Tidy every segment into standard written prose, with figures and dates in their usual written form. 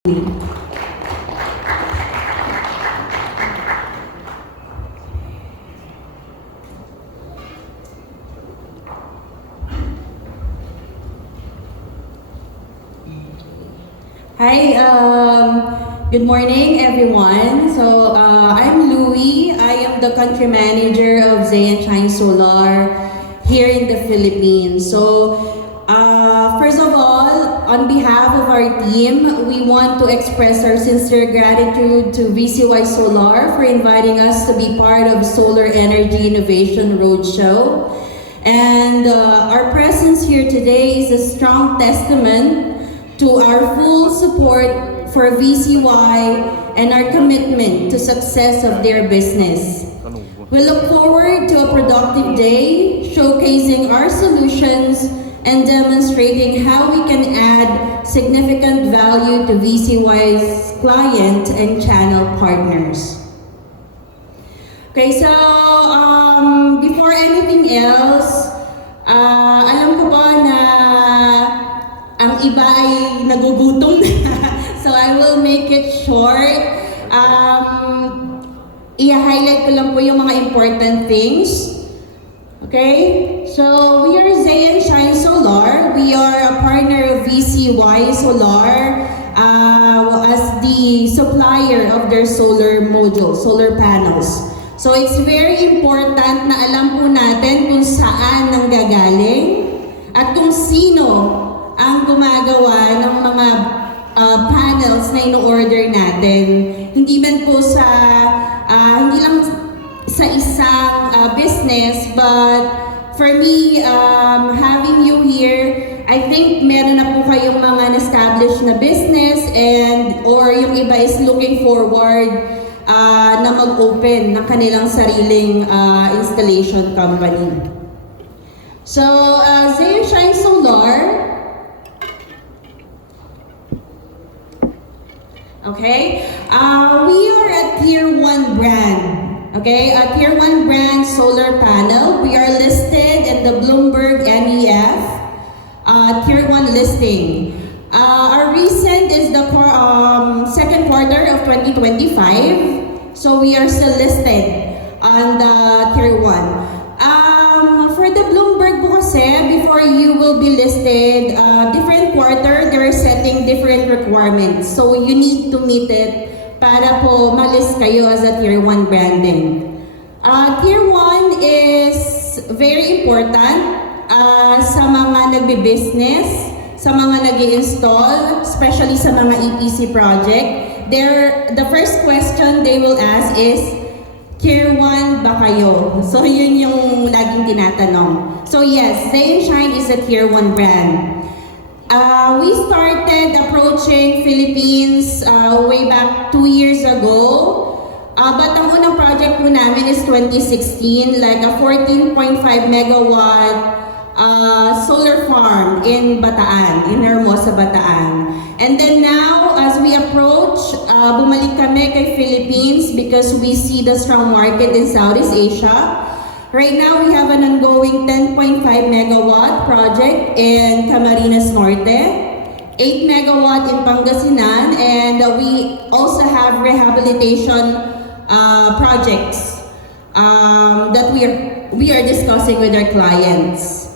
Hi, good morning everyone. So I'm Louie. I am the country manager of Zay & Shine Solar here in the Philippines. So first of all, on behalf of our team, we want to express our sincere gratitude to VCY Solar for inviting us to be part of Solar Energy Innovation Roadshow. And our presence here today is a strong testament to our full support for VCY and our commitment to success of their business. We look forward to a productive day, showcasing our solutions and demonstrating how we can add significant value to VCY's client and channel partners. Okay, so before anything else, alam ko ba na ang iba ay nagugutom na. So I will make it short. I-highlight ko lang po yung mga important things. Okay? So we are Zay & Shine Solar. We are a partner of VCY Solar as the supplier of their solar modules, solar panels. So it's very important na alam po natin kung saan nanggagaling at kung sino ang gumagawa ng mga panels na ino-order natin. Hindi man po sa, hindi lang sa isang business, but for me, having you here, I think meron na po kayong mga established na business or yung iba is looking forward na mag-open ng kanilang sariling installation company. So, Zay & Shine Solar, okay, we are a Tier 1 brand. Okay, a Tier 1 brand solar panel. We are listed in the Bloomberg NEF Tier 1 listing. Our recent is the second quarter of 2025. So we are still listed on the Tier 1. For the Bloomberg po kasi, before you will be listed, different quarter, they're setting different requirements. So you need to meet it para po malist kayo as a Tier 1 branding. Tier 1 is very important sa mga nagbe-business, sa mga nag-i-install, especially sa mga EPC project. The first question they will ask is, Tier 1 ba kayo? So yun yung laging tinatanong. So yes, Zay & Shine is a Tier 1 brand. We started approaching Philippines way back 2 years ago. But ang unang project po namin is 2016, like a 14.5 megawatt solar farm in Bataan, in Hermosa, Bataan. And then now, as we approach, bumalik kami kay Philippines because we see the strong market in Southeast Asia. Right now, we have an ongoing 10.5 megawatt project in Camarines Norte, 8 megawatt in Pangasinan, and we also have rehabilitation projects that we are discussing with our clients.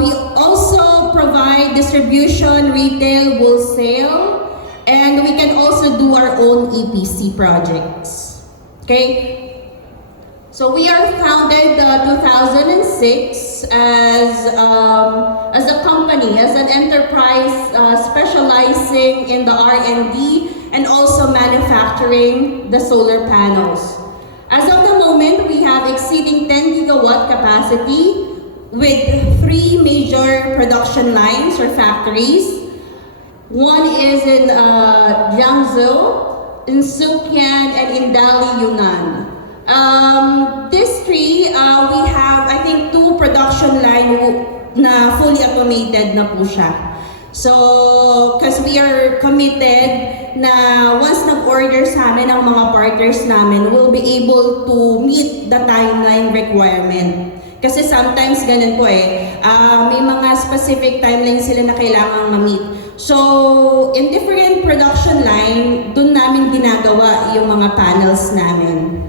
We also provide distribution, retail, wholesale, and we can also do our own EPC projects. Okay? So we are founded 2006 as a company, as an enterprise specializing in the R&D and also manufacturing the solar panels. As of the moment, we have exceeding 10 gigawatt capacity with 3 major production lines or factories. One is in Jiangsu, in Sukyan, and in Dali, Yunnan. These 3, we have, I think, 2 production line na fully automated na po siya. So, because we are committed na once nag-order sa amin ang mga partners namin, we'll be able to meet the timeline requirement. Kasi sometimes ganun po may mga specific timeline sila na kailangang ma-meet. So, in different production line, dun namin ginagawa yung mga panels namin.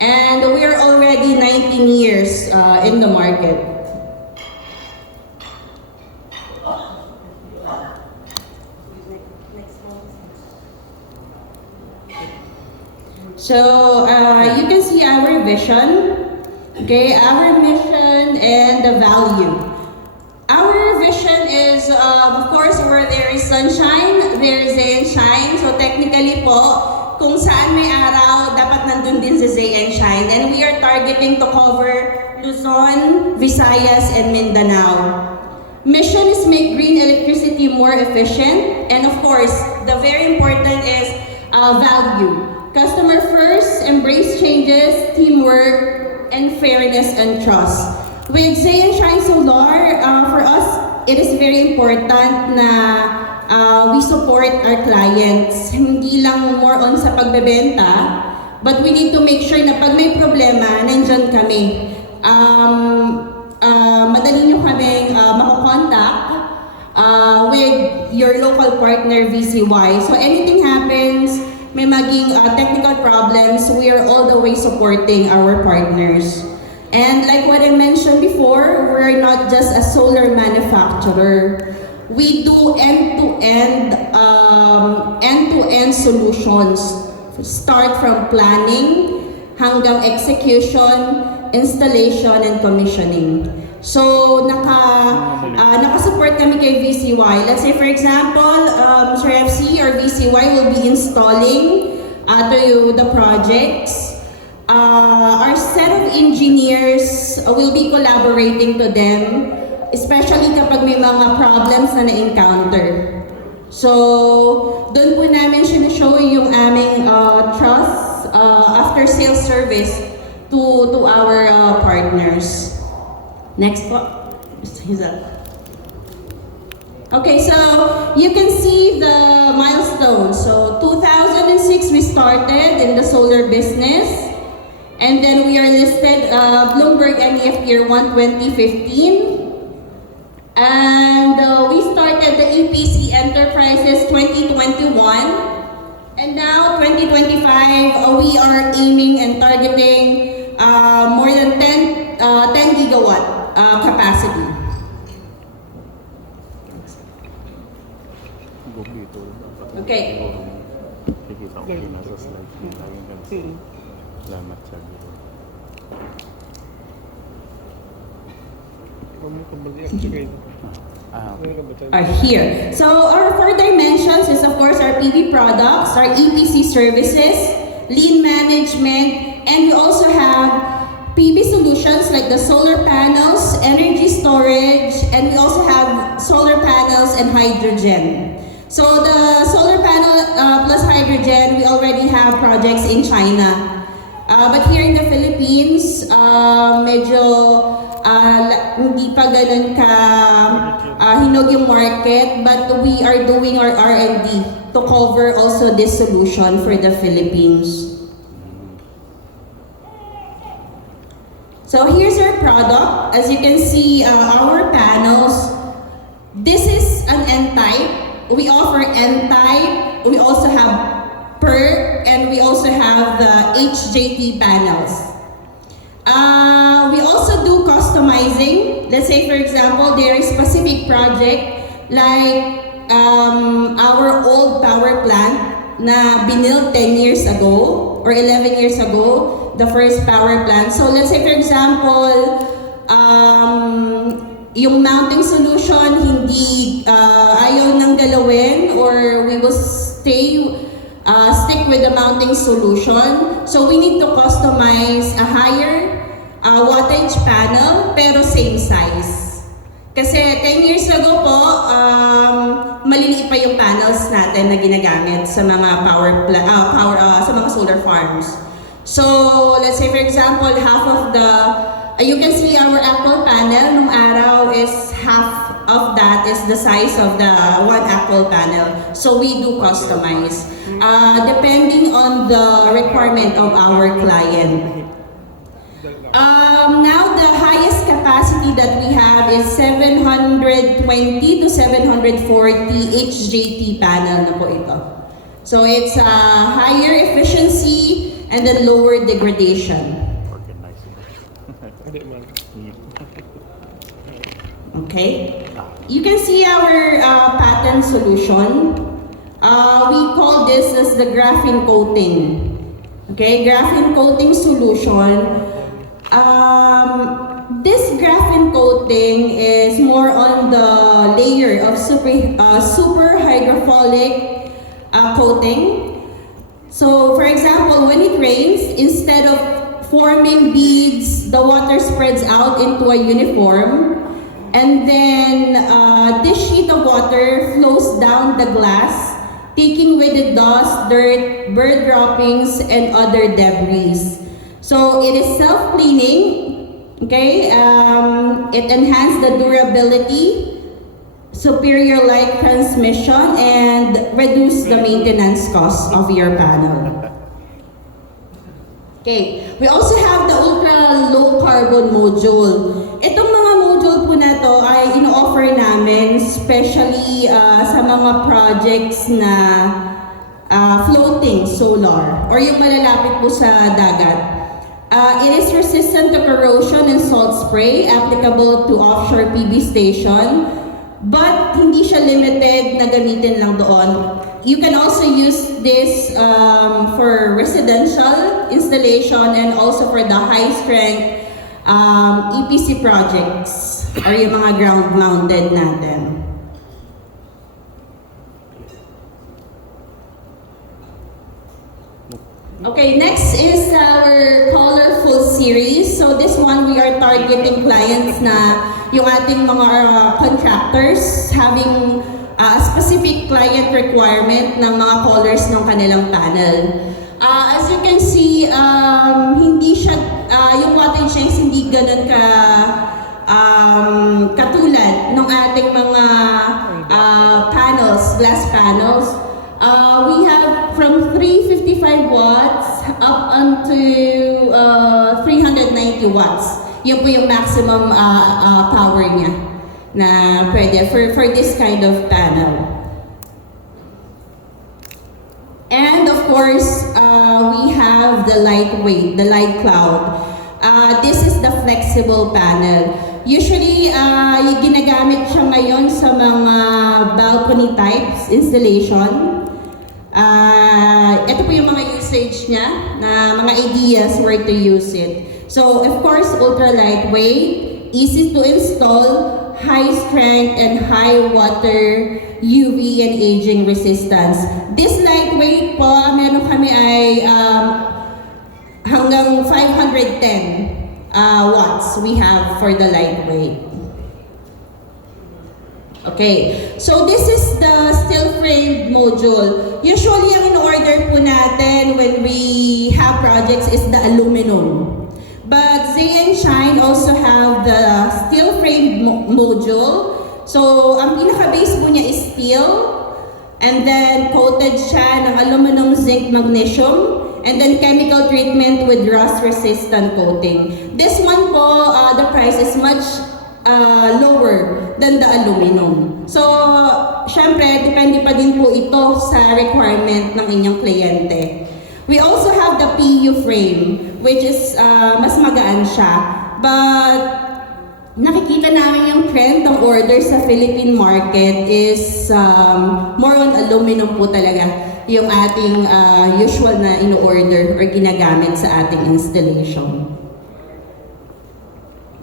And we are already 19 years in the market. So, you can see our vision, okay, our mission and the value. Our vision is, of course, where there is sunshine, there is day and shine. So technically po, kung saan may araw, dapat nandun din si Zay and Shine. And we are targeting to cover Luzon, Visayas, and Mindanao. Mission is make green electricity more efficient. And of course, the very important is value. Customer first, embrace changes, teamwork, and fairness and trust. With Zay and Shine Solar, for us, it is very important na we support our clients. Hindi lang more on sa pagbebenta, but we need to make sure na pag may problema, nandyan kami. Madali nyo kaming makakontakt with your local partner VCY. So anything happens, may maging technical problems, we are all the way supporting our partners. And like what I mentioned before, we're not just a solar manufacturer. We do end-to-end solutions. Start from planning hanggang execution, installation, and commissioning. So, naka-support kami kay VCY. Let's say, for example, Sir FC or VCY will be installing to the projects. Our set of engineers will be collaborating to them, especially kapag may mga problems na na-encounter. So, doon po namin sinishow yung aming trust after-sales service to our partners. Next po. Okay, so you can see the milestones. So, 2006 we started in the solar business. And then we are listed Bloomberg NEF Tier 1 2015. And we started the EPC Enterprises 2021. And now 2025, we are aiming and targeting more than 10 gigawatt capacity. Okay. Are here. So our four dimensions is of course our PV products, our EPC services, lean management, and we also have PV solutions like the solar panels, energy storage, and we also have solar panels and hydrogen. So the solar panel plus hydrogen, we already have projects in China. But here in the Philippines, medyo hindi pa ganun ka hinog yung market, but we are doing our R&D to cover also this solution for the Philippines. So here's our product. As you can see, our panels. This is an N-type. We offer N-type. We also have PERC, and we also have the HJT panels. We also do customizing. Let's say, for example, there is specific project like our old power plant na binuild 10 years ago or 11 years ago, the first power plant. So let's say, for example, yung mounting solution hindi ayaw nang galawin, or we will stick with the mounting solution. So we need to customize a higher wattage panel pero same size. Kasi 10 years ago po, maliliit pa yung panels natin na ginagamit sa mga sa mga solar farms. So let's say for example, half of the you can see our actual panel nung araw is half of that is the size of the one actual panel. So we do customize depending on the requirement of our client. Now the highest capacity that we have is 720 to 740 HJT panel na po ito. So it's higher efficiency and then lower degradation. Okay, you can see our patent solution. We call this as the graphene coating. Okay, graphene coating solution. This graphene coating is more on the layer of super hydrophilic coating. So, for example, when it rains, instead of forming beads, the water spreads out into a uniform, and then this sheet of water flows down the glass, taking with it dust, dirt, bird droppings, and other debris. So it is self-cleaning, okay? It enhances the durability, superior light transmission, and reduce the maintenance cost of your panel. Okay, we also have the ultra low carbon module. Itong mga module po na to ay ino-offer namin especially sa mga projects na floating solar or yung malalapit po sa dagat. It is resistant to corrosion and salt spray, applicable to offshore PV station, but hindi siya limited na gamitin lang doon. You can also use this for residential installation and also for the high-strength EPC projects or yung mga ground-mounted natin. Okay, next is our colorful series. So this one we are targeting clients na yung ating mga contractors having a specific client requirement ng mga colors ng kanilang panel. As you can see, hindi siya, yung wattage niya hindi ganun katulad ng ating mga panels, glass panels. We have from 355 watts up until 390 watts. Yun po yung maximum power niya na pwede for this kind of panel. And of course, we have the lightweight, the light cloud. This is the flexible panel. Usually, ginagamit siya ngayon sa mga balcony types installation. Ito po yung mga usage niya, na mga ideas where to use it. So, of course, ultra lightweight, easy to install, high strength, and high water, UV, and aging resistance. This lightweight po, meron kami ay hanggang 510 watts we have for the lightweight. Okay, so this is the steel frame module. Usually, ang in-order po natin when we have projects is the aluminum. But Zay and Shine also have the steel frame module. So, ang pinaka-base po niya is steel. And then, coated siya ng aluminum, zinc, magnesium. And then, chemical treatment with rust-resistant coating. This one po, the price is much lower than the aluminum. So, syempre, depende pa din po ito sa requirement ng inyong kliyente. We also have the PU frame, which is mas magaan siya. But nakikita namin yung trend ng order sa Philippine market is more on aluminum po talaga yung ating usual na ino-order or ginagamit sa ating installation.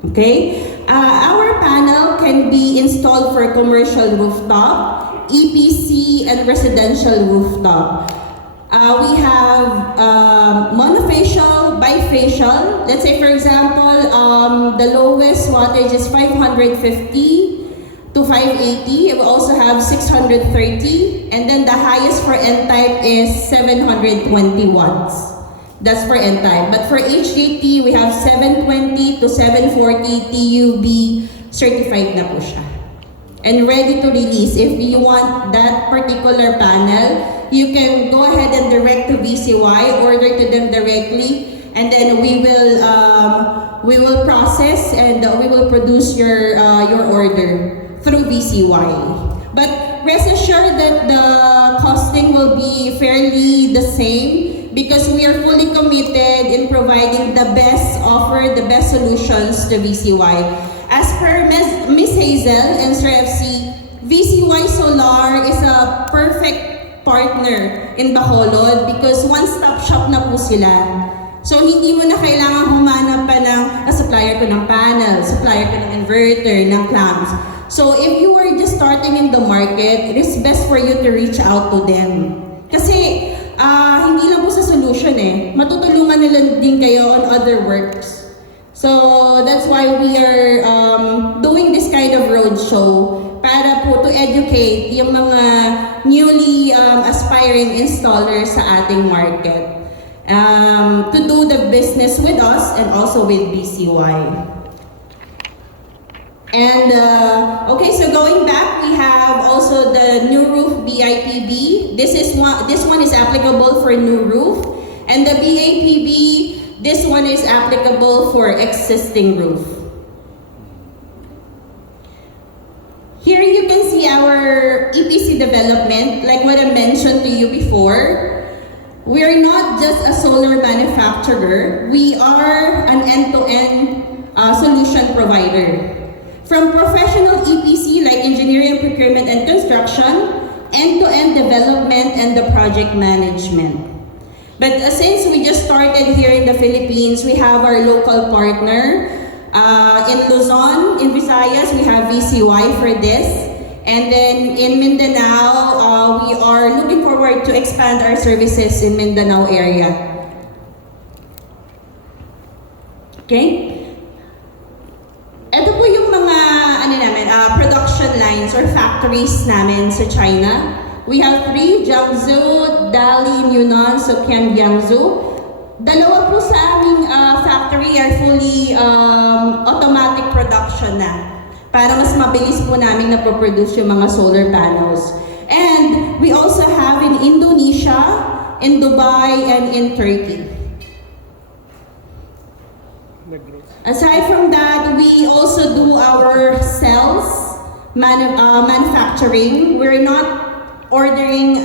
Okay? Our panel can be installed for commercial rooftop, EPC, and residential rooftop. We have monofacial, bifacial. Let's say, for example, the lowest wattage is 550 to 580. We also have 630. And then the highest for N-type is 720 watts. That's for N-type. But for HJT, we have 720 to 740 TUV certified na po siya. And ready to release. If you want that particular panel, you can go ahead and direct to VCY, order to them directly, and then we will we will process and we will produce your order through VCY. But rest assured that the costing will be fairly the same because we are fully committed in providing the best offer, the best solutions to VCY. As per Ms. Hazel and Sir FC, VCY Solar is a perfect partner in Bacolod because one-stop shop na po sila. So hindi mo na kailangan humanap pa ng supplier ko ng panel, supplier ko ng inverter, ng clamps. So if you are just starting in the market, it is best for you to reach out to them. Kasi hindi lang po sa solution matutulungan nila din kayo on other works. So that's why we are doing this kind of roadshow para po to educate yung mga newly aspiring installers sa ating market to do the business with us and also with BCY. And okay, so going back, we have also the new roof BIPB. This one is applicable for new roof, and the BAPB, this one is applicable for existing roof. Here you can see our EPC development, like what I mentioned to you before. We are not just a solar manufacturer, we are an end-to-end solution provider. From professional EPC like engineering, procurement, and construction, end-to-end development and the project management. But since we just started here in the Philippines, we have our local partner. In Luzon, in Visayas, we have VCY for this. And then in Mindanao, we are looking forward to expand our services in Mindanao area. Okay? Ito po yung mga production lines or factories namin sa China. We have 3, Jiangsu, Dali, Yunnan, Suqian, Jiangsu. Dalawa po sa aming factory are fully automatic production na para mas mabilis po namin na-produce yung mga solar panels. And we also have in Indonesia, in Dubai, and in Turkey. Aside from that, we also do our cells manufacturing. We're not ordering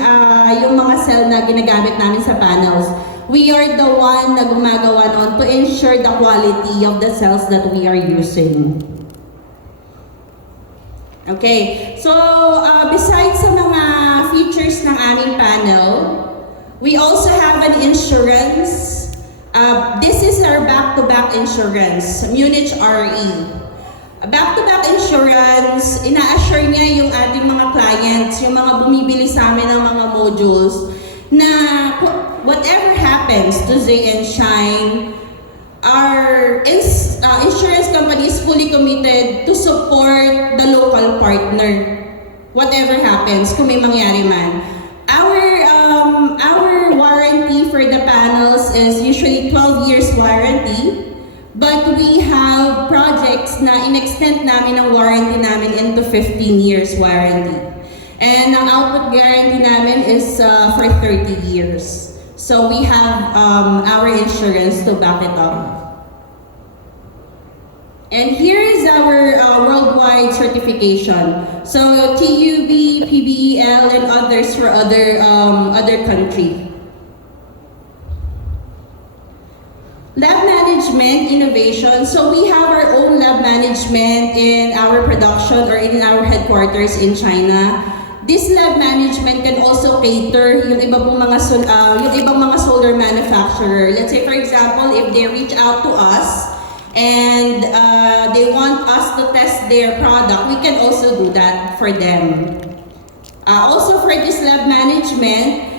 yung mga cell na ginagamit namin sa panels. We are the one na gumagawa nun to ensure the quality of the cells that we are using. Okay, so besides sa mga features ng aming panel, we also have an insurance. This is our back-to-back insurance, Munich RE. Back-to-back insurance, ina-assure niya yung ating mga clients, yung mga bumibili sa amin ng mga modules, na whatever happens to Zay and Shine, our insurance company is fully committed to support the local partner. Whatever happens, kung may mangyari man. Our warranty for the panels is usually 12 years warranty, but we have projects na in-extend namin ang warranty namin into 15 years warranty. And ang output guarantee namin is for 30 years. So we have our insurance to back it up. And here is our worldwide certification. So TUB, PBEL, and others for other country. Lab management, innovation. So we have our own lab management in our production or in our headquarters in China. This lab management can also cater yung ibang mga solar manufacturer. Let's say for example, if they reach out to us and they want us to test their product, we can also do that for them. Also for this lab management,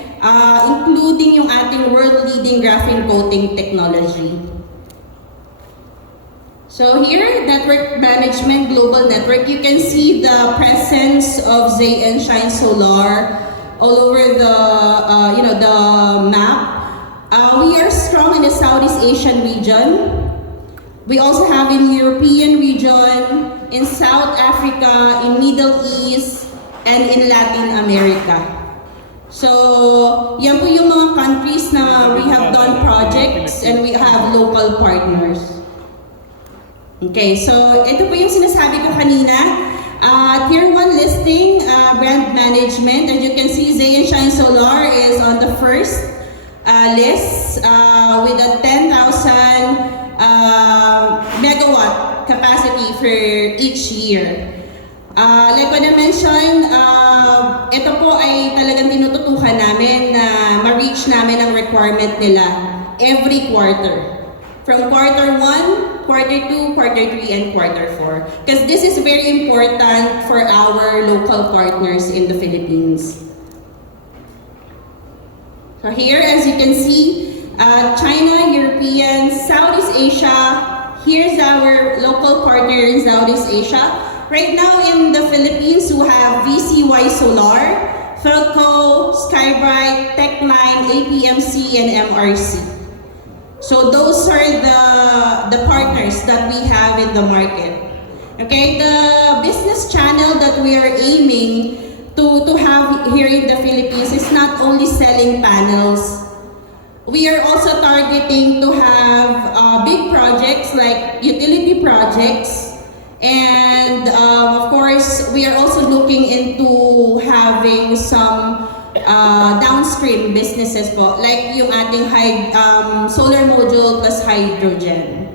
including yung ating world-leading graphene coating technology. So here, network management, global network, you can see the presence of Zay and Shine Solar all over the map. We are strong in the Southeast Asian region. We also have in European region, in South Africa, in Middle East, and in Latin America. So, yan po yung mga countries na we have done projects and we have local partners. Okay, so ito po yung sinasabi ko kanina. Tier 1 listing, brand management. As you can see, Zay and Shine Solar is on the first list with a 10,000 megawatt capacity for each year. Like what I mentioned, ito po ay talagang tinututukan namin na ma-reach namin ang requirement nila every quarter. From quarter 1, quarter 2, quarter 3, and quarter 4. Because this is very important for our local partners in the Philippines. So here, as you can see, China, European, Southeast Asia, here's our local partner in Southeast Asia. Right now in the Philippines, we have VCY Solar, Felco, Skybright, Techline, APMC, and MRC. So those are the partners that we have in the market. Okay, the business channel that we are aiming to have here in the Philippines is not only selling panels. We are also targeting to have big projects like utility projects. And of course, we are also looking into having some downstream businesses po, like yung ating solar module plus hydrogen.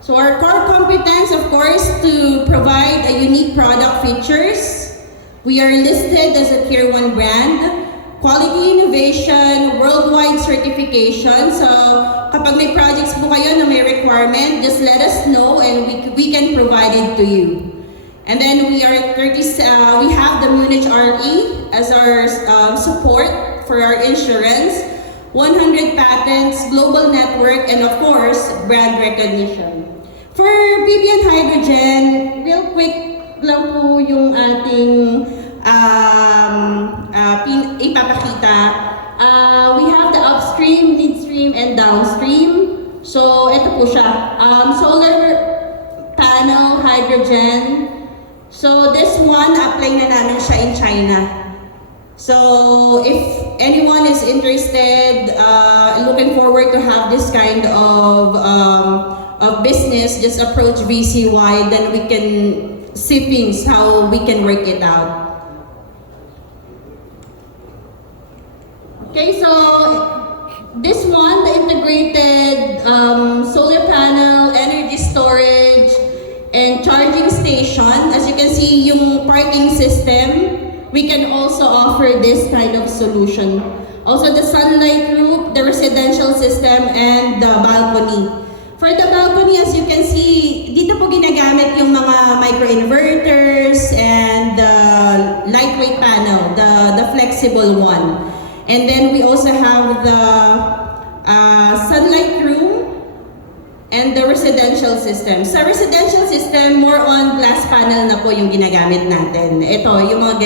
So our core competence, of course, to provide a unique product features. We are listed as a Tier 1 brand. Quality innovation, worldwide certification. So kapag may projects po kayo na may requirement, just let us know and we can provide it to you. And then we have the Munich RE as our support for our insurance, 100 patents, global network, and of course, brand recognition. For PBN Hydrogen, real quick lang po yung ating ipapakita. We have the upstream, midstream, and downstream. So, ito po siya. Solar panel, hydrogen. So, this one, apply na namin siya in China. So, if anyone is interested, looking forward to have this kind of business, just approach VCY, then we can see things, how we can work it out. Okay, so this one, the integrated solar panel, energy storage, and charging station. As you can see, yung parking system, we can also offer this kind of solution. Also the sunlight roof, the residential system, and the balcony. For the balcony, as you can see, dito po ginagamit yung mga microinverters and the lightweight panel, the flexible one. And then we also have the sunlight room and the residential system. Sa residential system, more on glass panel na po yung ginagamit natin. Ito, yung mga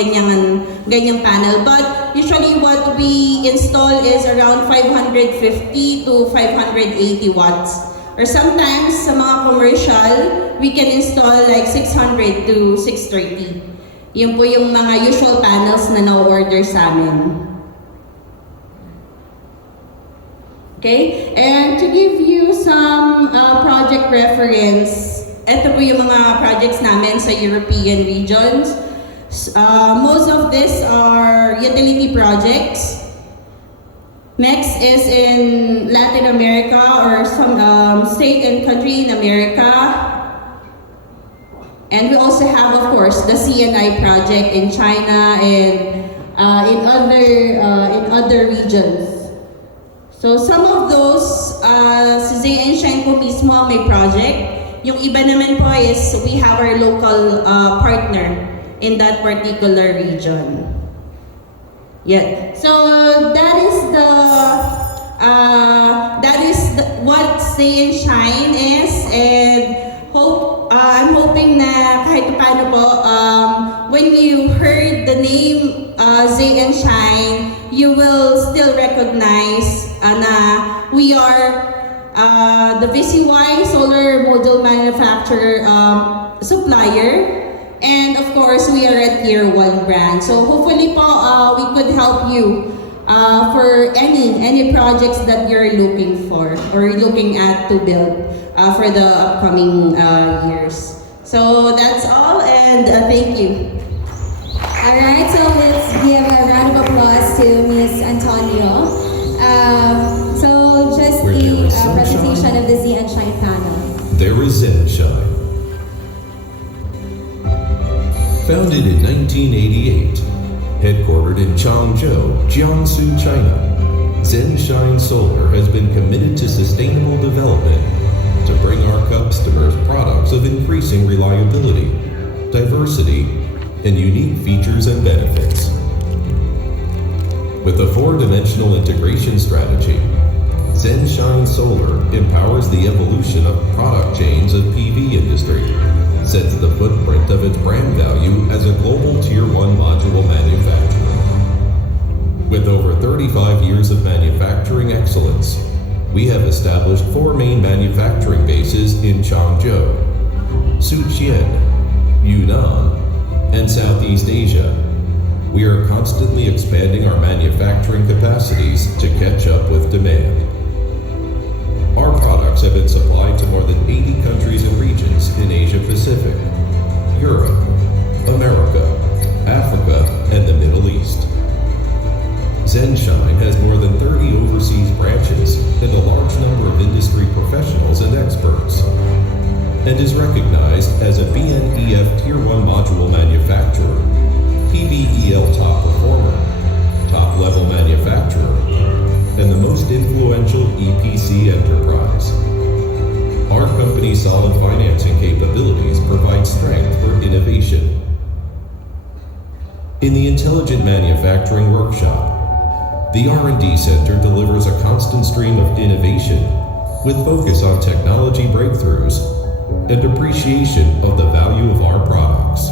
ganyang panel. But usually what we install is around 550 to 580 watts. Or sometimes, sa mga commercial, we can install like 600 to 630. Yun po yung mga usual panels na na-order sa amin. Okay, and to give you some project reference, ito po yung mga projects namin sa European regions. Most of these are utility projects. Next is in Latin America or some state and country in America. And we also have, of course, the CNI project in China and in other regions. So some of those, si Zay and Shine po mismo may project. Yung iba naman po is we have our local partner in that particular region. Yeah. So that is what Zay and Shine is, and I'm hoping na kahit paano po, when you heard the name Zay and Shine, you will still recognize na we are the VCY solar module manufacturer supplier, and of course we are a Tier 1 brand. So hopefully po we could help you for any projects that you're looking for or looking at to build for the upcoming years. So that's all, and thank you. Alright, so let's give a round of applause to Ms. Antonio. So just Where there a is sunshine, presentation of the Zen Shine panel. there is ZenShine. Founded in 1988, headquartered in Changzhou, Jiangsu, China, ZenShine Solar has been committed to sustainable development to bring our customers products of increasing reliability, diversity, and unique features and benefits. With a four-dimensional integration strategy, ZenShine Solar empowers the evolution of product chains of PV industry, sets the footprint of its brand value as a global Tier 1 module manufacturer. With over 35 years of manufacturing excellence, we have established four main manufacturing bases in Changzhou, Suqian, Yunnan, and Southeast Asia. We are constantly expanding our manufacturing capacities to catch up with demand. Our products have been supplied to more than 80 countries and regions in Asia Pacific, Europe, America, Africa, and the Middle East. ZenShine has more than 30 overseas branches and a large number of industry professionals and experts, and is recognized as a BNEF Tier 1 module manufacturer, PVEL top performer, top level manufacturer, and the most influential EPC enterprise. Our company's solid financing capabilities provide strength for innovation. In the Intelligent Manufacturing Workshop, the R&D Center delivers a constant stream of innovation with focus on technology breakthroughs and appreciation of the value of our products.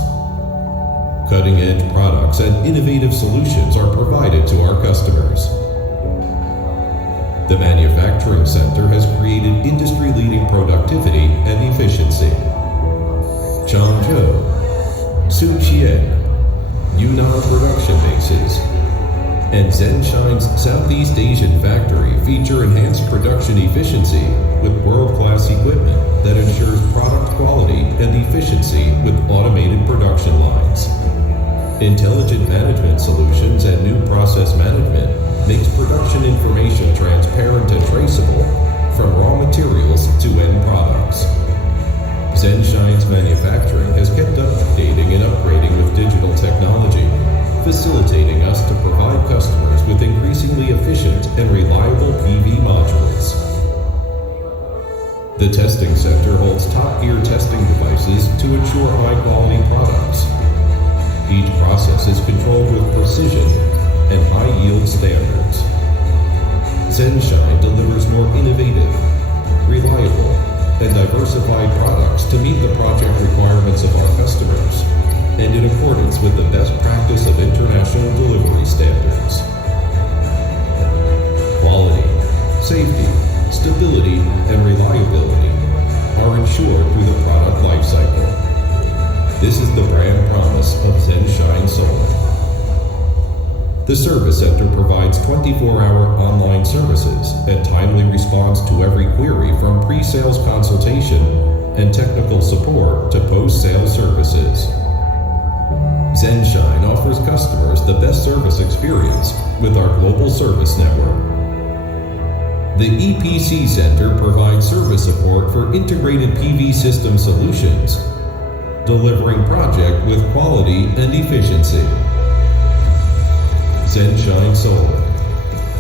Cutting-edge products and innovative solutions are provided to our customers. The Manufacturing Center has created industry-leading productivity and efficiency. Changzhou, Suqian, Yunnan production bases, and ZenShine's Southeast Asian factory feature enhanced production efficiency with world-class equipment that ensures product quality and efficiency with automated production lines. Intelligent management solutions and new process management makes production information transparent and traceable from raw materials to end products. ZenShine's manufacturing has kept updating and upgrading with digital technology, facilitating us to provide customers with increasingly efficient and reliable PV modules. The testing center holds top-tier testing devices to ensure high-quality products. Each process is controlled with precision and high-yield standards. ZenShine delivers more innovative, reliable, and diversified products to meet the project requirements of our customers and in accordance with the best practice of international delivery standards. Quality, safety, stability, and reliability are ensured through the product lifecycle. This is the brand promise of ZenShine Solar. The Service Center provides 24-hour online services and timely response to every query from pre-sales consultation and technical support to post-sales services. ZenShine offers customers the best service experience with our global service network. The EPC Center provides service support for integrated PV system solutions, delivering project with quality and efficiency. ZenShine Solar,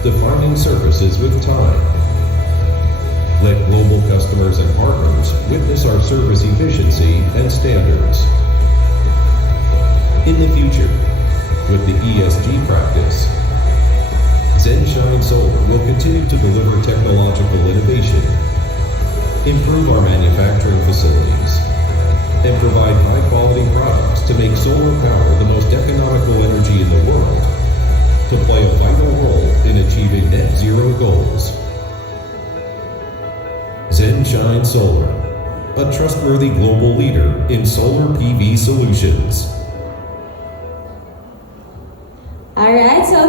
defining services with time. Let global customers and partners witness our service efficiency and standards. In the future, with the ESG practice, ZenShine Solar will continue to deliver technological innovation, improve our manufacturing facilities, and provide high-quality products to make solar power the most economical energy in the world, to play a vital role in achieving net zero goals. ZenShine Solar, a trustworthy global leader in solar PV solutions.